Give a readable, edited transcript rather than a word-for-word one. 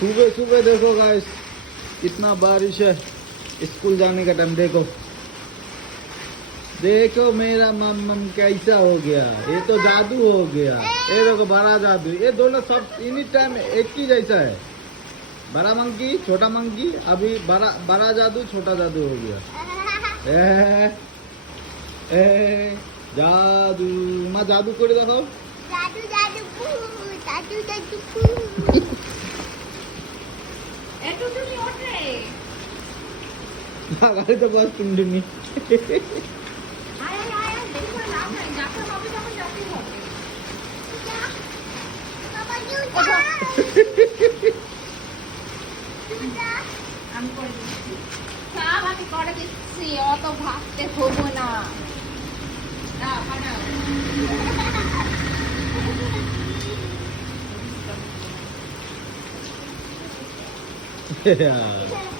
सुबह सुबह देखो गाइस कितना बारिश है। स्कूल जाने का टाइम देखो देखो मेरा मम कैसा हो गया। ये तो जादू हो गया। ये देखो बड़ा जादू। ये दोनों सब इन्हीं टाइम एक ही जैसा है। बड़ा मंकी छोटा मंकी। अभी बड़ा जादू छोटा जादू हो गया। जादू माँ जादू করে দেখাও। जादू जादू जादू जादू এটু তুমি ওঠে আরে তো বাস টুনটুনি। আয় আয় আয় দেখো না না যাতে হবে তখন যাতে হবে বাবা নিউ যা আমি করে দিচ্ছি সব আমি করে দিচ্ছি অত ভাবতে হবো না না বানাও यार